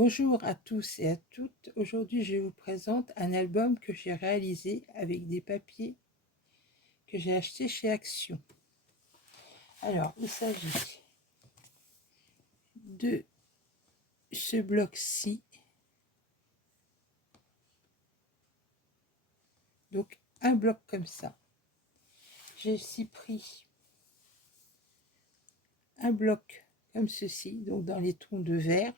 Bonjour à tous et à toutes. Aujourd'hui, je vous présente un album que j'ai réalisé avec des papiers que j'ai achetés chez Action. Alors, il s'agit de ce bloc-ci. Donc, un bloc comme ça. J'ai aussi pris un bloc comme ceci, donc dans les tons de vert.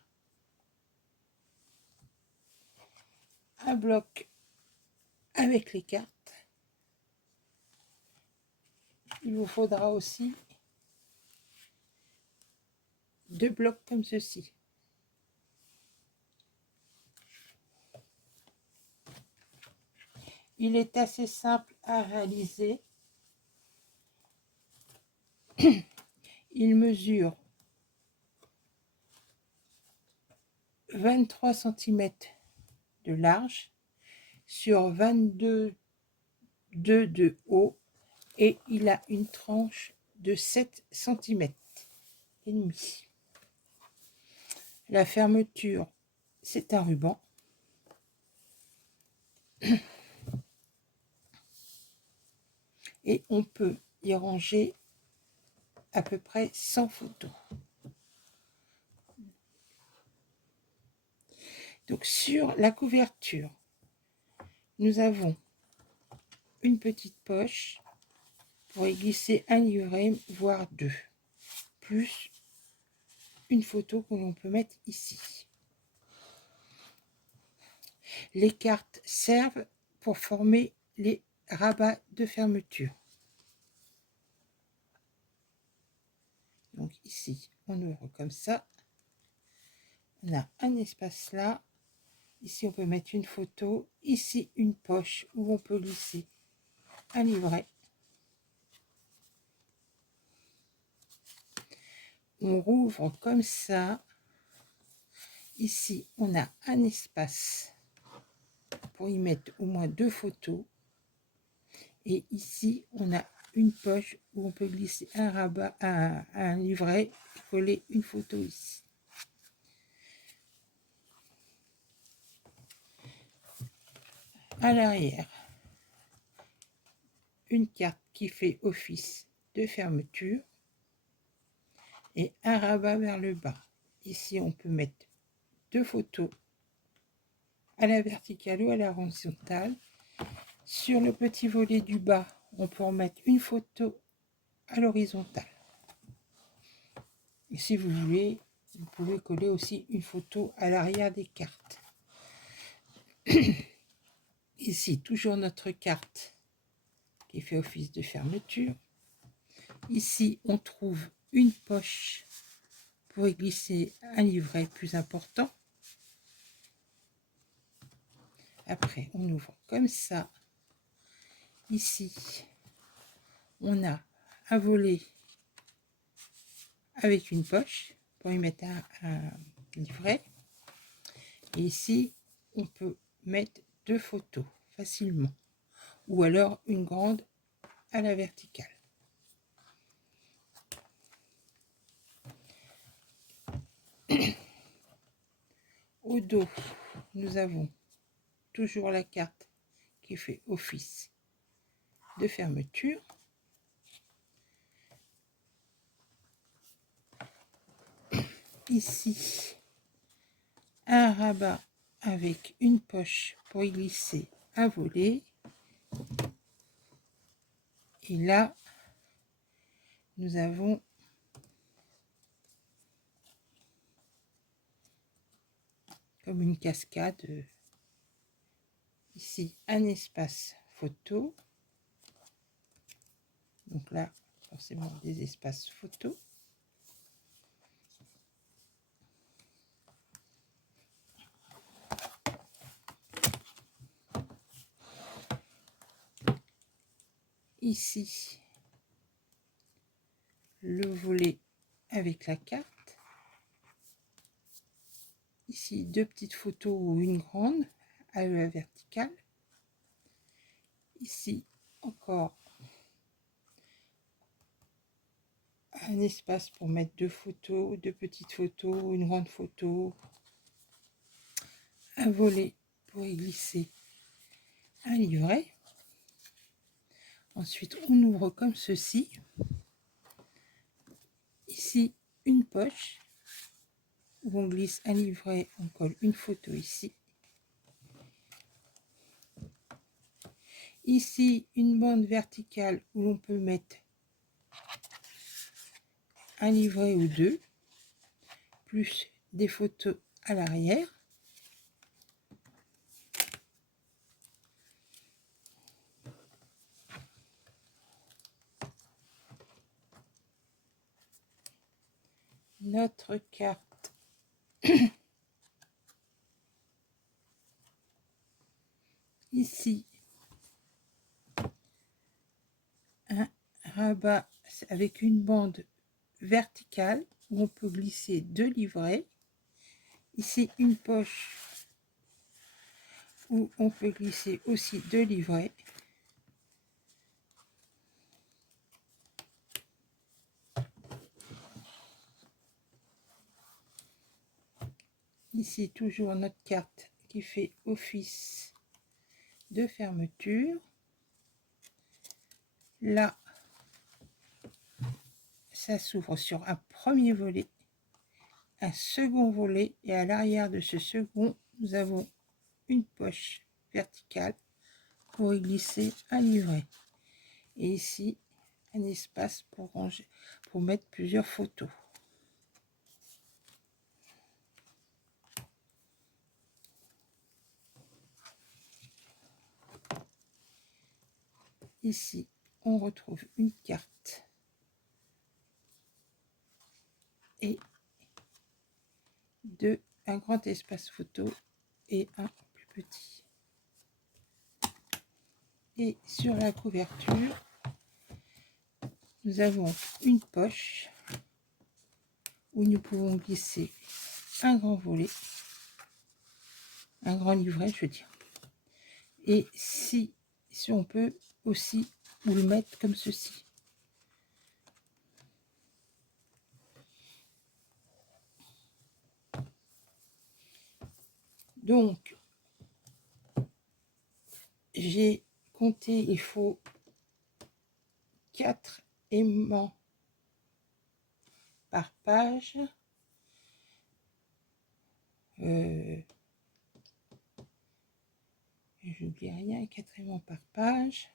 Un bloc avec les cartes. Il vous faudra aussi 2 blocs comme ceci. Il est assez simple à réaliser. Il mesure 23 cm de large sur 22 de haut et il a une tranche de 7 cm et demi. La fermeture, c'est un ruban. Et on peut y ranger à peu près 100 photos. Donc sur la couverture, nous avons une petite poche pour y glisser un livret, voire 2, plus une photo que l'on peut mettre ici. Les cartes servent pour former les rabats de fermeture. Donc ici, on ouvre comme ça. On a un espace là. Ici, on peut mettre une photo. Ici, une poche où on peut glisser un livret. On rouvre comme ça. Ici, on a un espace pour y mettre au moins 2 photos. Et ici, on a une poche où on peut glisser un rabat, un livret et coller une photo ici. À l'arrière, une carte qui fait office de fermeture et un rabat vers le bas. Ici, on peut mettre 2 photos à la verticale ou à la horizontale. Sur le petit volet du bas, on peut en mettre une photo à l'horizontale. Et si vous voulez, vous pouvez coller aussi une photo à l'arrière des cartes. Ici, toujours notre carte qui fait office de fermeture. Ici, on trouve une poche pour y glisser un livret plus important. Après, on ouvre comme ça. Ici, on a un volet avec une poche pour y mettre un livret. Et ici, on peut mettre 2 photos facilement. Ou alors une grande à la verticale. Au dos, nous avons toujours la carte qui fait office de fermeture. Ici, un rabat avec une poche pour y glisser un volet. Et là, nous avons comme une cascade. Ici, un espace photo. Donc là, forcément, des espaces photos. Ici, le volet avec la carte. Ici, 2 petites photos ou une grande à la verticale. Ici, encore un espace pour mettre 2 photos, 2 petites photos, une grande photo. un volet pour y glisser un livret. Ensuite, on ouvre comme ceci. Ici, une poche où on glisse un livret, on colle une photo ici. Ici, une bande verticale où l'on peut mettre un livret ou deux, plus des photos à l'arrière. Notre carte ici, un rabat avec une bande verticale où on peut glisser deux livrets. Ici, une poche où on peut glisser aussi deux livrets. Ici, toujours notre carte qui fait office de fermeture. Là, ça s'ouvre sur un premier volet, un second volet, et à l'arrière de ce second, nous avons une poche verticale pour y glisser un livret. Et ici, un espace pour ranger, pour mettre plusieurs photos. Ici, on retrouve une carte et un grand espace photo et un plus petit. Et sur la couverture, nous avons une poche où nous pouvons glisser un grand volet, un grand livret, je veux dire. Et si on peut aussi vous le mettre comme ceci. Donc, j'ai compté, il faut 4 aimants par page. J'oublie rien, 4 aimants par page.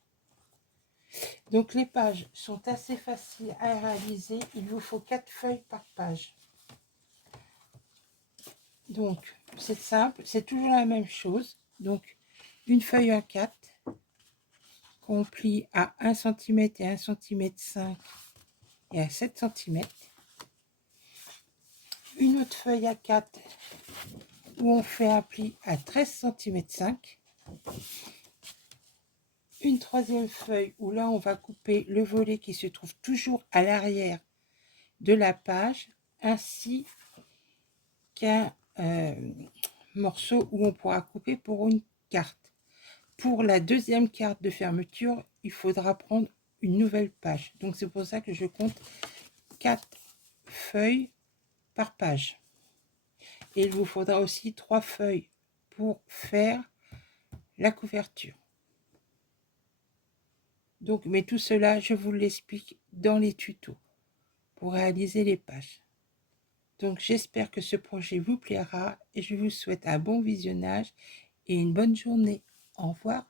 Donc les pages sont assez faciles à réaliser. Il vous faut 4 feuilles par page. Donc c'est simple, c'est toujours la même chose. Donc une feuille en 4 qu'on plie à 1 cm et 1 cm 5 et à 7 cm. Une autre feuille à 4 où on fait un pli à 13 cm 5. Une troisième feuille où là on va couper le volet qui se trouve toujours à l'arrière de la page, ainsi qu'un morceau où on pourra couper pour une carte. Pour la deuxième carte de fermeture, il faudra prendre une nouvelle page. Donc c'est pour ça que je compte 4 feuilles par page. Et il vous faudra aussi 3 feuilles pour faire la couverture. Donc, mais tout cela, je vous l'explique dans les tutos pour réaliser les pages. Donc j'espère que ce projet vous plaira et je vous souhaite un bon visionnage et une bonne journée. Au revoir.